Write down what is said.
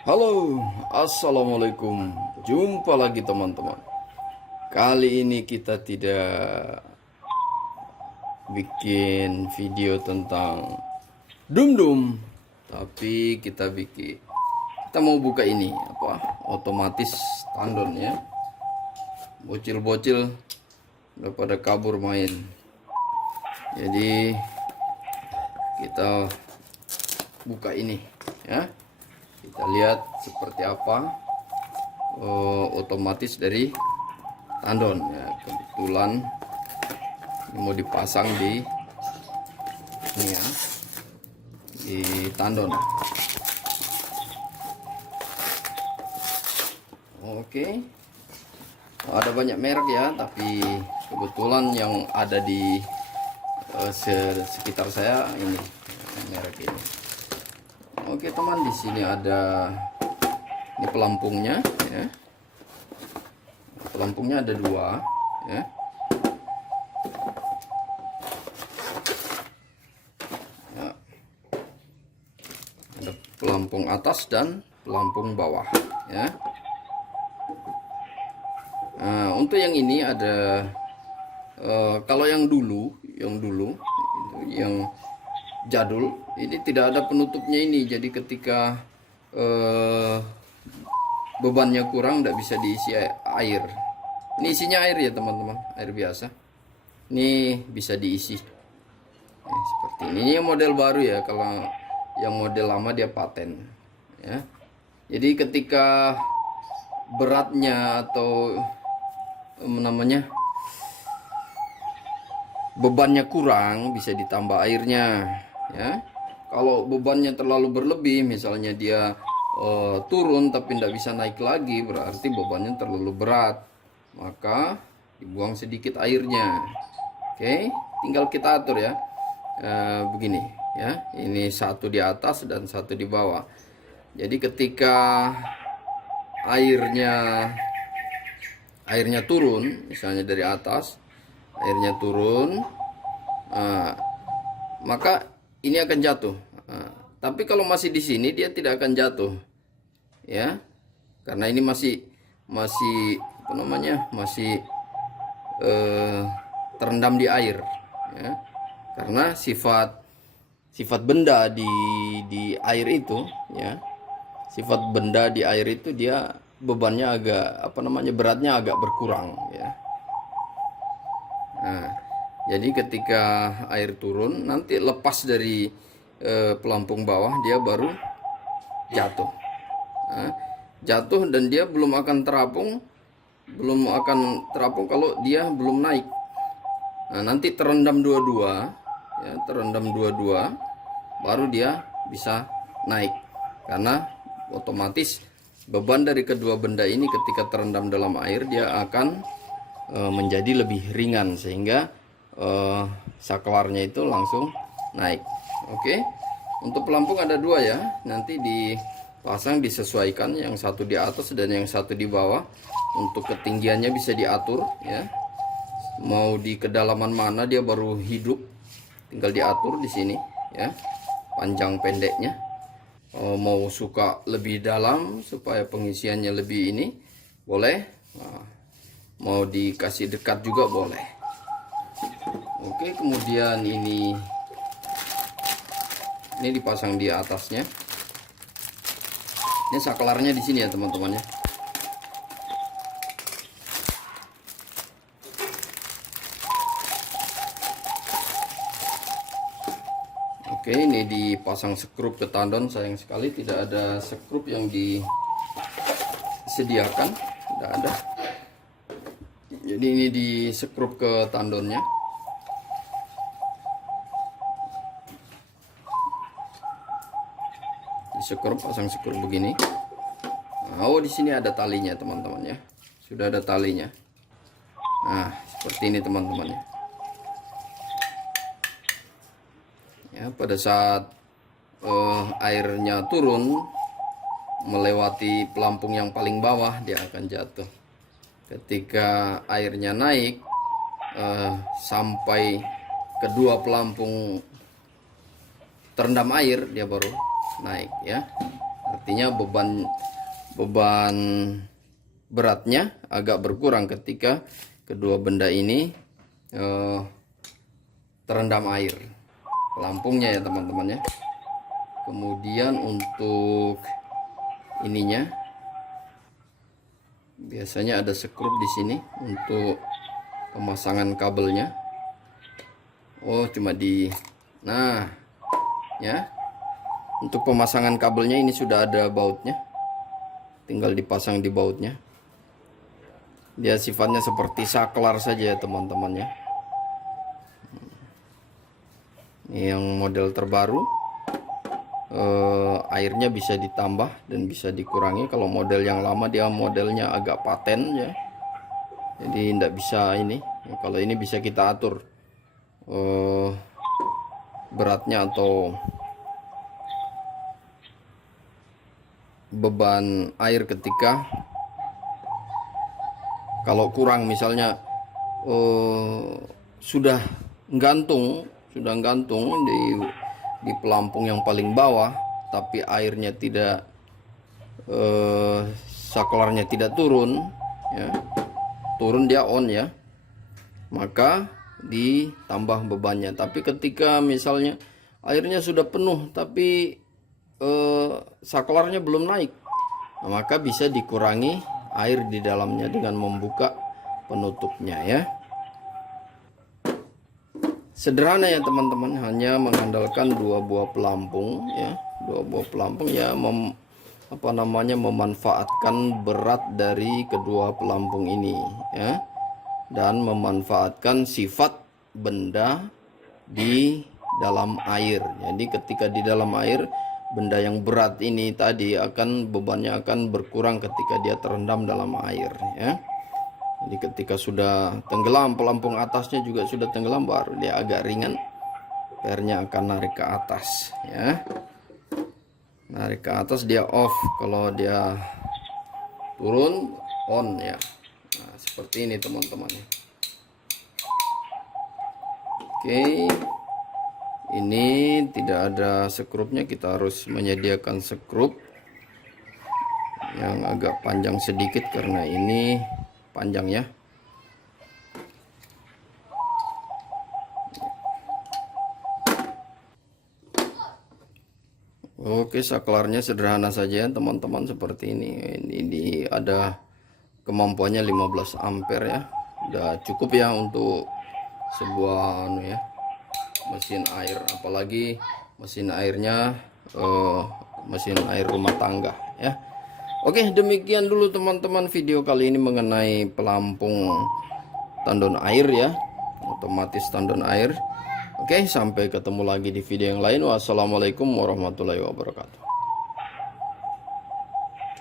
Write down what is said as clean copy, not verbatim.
Halo, assalamualaikum. Jumpa lagi teman-teman. Kali ini kita tidak bikin video tentang dum-dum, tapi kita mau buka ini otomatis tandon ya. Bocil-bocil udah pada kabur main. Jadi kita buka ini ya. Kita lihat seperti apa otomatis dari tandon ya. Kebetulan ini mau dipasang di ini ya, di tandon. Oke, ada banyak merek ya, tapi kebetulan yang ada di sekitar saya ini merek ini. Oke teman, di sini ada ini pelampungnya ya. Pelampungnya ada dua ya. Ya. Ada pelampung atas dan pelampung bawah ya. Nah, untuk yang ini ada kalau yang dulu yang jadul ini tidak ada penutupnya ini, jadi ketika bebannya kurang tidak bisa diisi air. Ini isinya air ya teman-teman, air biasa. Ini bisa diisi seperti ini. Ini yang model baru ya, kalau yang model lama dia paten ya. Jadi ketika beratnya atau namanya bebannya kurang, bisa ditambah airnya ya. Kalau bebannya terlalu berlebih, misalnya dia turun tapi tidak bisa naik lagi, berarti bebannya terlalu berat, maka dibuang sedikit airnya. Oke, tinggal kita atur ya. Begini ya, ini satu di atas dan satu di bawah. Jadi ketika airnya turun, misalnya dari atas airnya turun, maka ini akan jatuh. Tapi kalau masih di sini dia tidak akan jatuh ya, karena ini masih apa namanya, masih terendam di air ya. Karena sifat benda di air itu ya, sifat benda di air itu dia bebannya agak apa namanya, beratnya agak berkurang ya. Nah, jadi ketika air turun, nanti lepas dari pelampung bawah, dia baru jatuh. Nah, jatuh dan dia belum akan terapung kalau dia belum naik. Nah, nanti terendam dua-dua ya, baru dia bisa naik. Karena otomatis beban dari kedua benda ini ketika terendam dalam air, dia akan menjadi lebih ringan, sehingga saklarnya itu langsung naik. Oke, untuk pelampung ada dua ya, nanti dipasang disesuaikan, yang satu di atas dan yang satu di bawah. Untuk ketinggiannya bisa diatur ya, mau di kedalaman mana dia baru hidup, tinggal diatur di sini ya, panjang pendeknya. Mau suka lebih dalam supaya pengisiannya lebih ini, boleh. Nah, mau dikasih dekat juga boleh. Oke, kemudian ini dipasang di atasnya. Ini saklarnya di sini ya teman-teman ya. Oke, ini dipasang skrup ke tandon. Sayang sekali tidak ada skrup yang disediakan, tidak ada. Jadi ini di skrup ke tandonnya. Di skrup, pasang skrup begini. Nah, di sini ada talinya teman-teman ya. Sudah ada talinya. Nah, seperti ini teman-teman ya. Ya, pada saat airnya turun melewati pelampung yang paling bawah, dia akan jatuh. Ketika airnya naik sampai kedua pelampung terendam air, dia baru naik ya. Artinya beban beratnya agak berkurang ketika kedua benda ini terendam air. Pelampungnya ya teman-teman ya. Kemudian untuk ininya biasanya ada skrup di sini untuk pemasangan kabelnya. Oh, cuma nah ya. Untuk pemasangan kabelnya ini sudah ada bautnya. Tinggal dipasang di bautnya. Dia sifatnya seperti saklar saja ya teman-teman ya. Ini yang model terbaru. Airnya bisa ditambah dan bisa dikurangi. Kalau model yang lama dia modelnya agak paten ya, jadi tidak bisa ini. Kalau ini bisa kita atur beratnya atau beban air ketika kalau kurang, misalnya sudah gantung di pelampung yang paling bawah, tapi airnya tidak, saklarnya tidak turun ya, turun dia on ya, maka ditambah bebannya. Tapi ketika misalnya airnya sudah penuh tapi saklarnya belum naik, maka bisa dikurangi air di dalamnya dengan membuka penutupnya ya. Sederhana ya teman-teman, hanya mengandalkan dua buah pelampung ya, memanfaatkan berat dari kedua pelampung ini ya, dan memanfaatkan sifat benda di dalam air. Jadi ketika di dalam air, benda yang berat ini tadi bebannya akan berkurang ketika dia terendam dalam air ya. Jadi ketika sudah tenggelam, pelampung atasnya juga sudah tenggelam, baru dia agak ringan, pernya akan narik ke atas ya. Narik ke atas dia off, kalau dia turun on ya. Nah, seperti ini teman-teman. Oke, ini tidak ada skrupnya, kita harus menyediakan skrup yang agak panjang sedikit karena ini panjang ya. Oke, saklarnya sederhana saja teman-teman, seperti ini. Ini ada kemampuannya 15 ampere ya. Udah cukup ya untuk sebuah mesin air, apalagi mesin airnya mesin air rumah tangga ya. Oke, demikian dulu teman-teman video kali ini mengenai pelampung tandon air ya, otomatis tandon air. Oke, sampai ketemu lagi di video yang lain. Wassalamualaikum warahmatullahi wabarakatuh.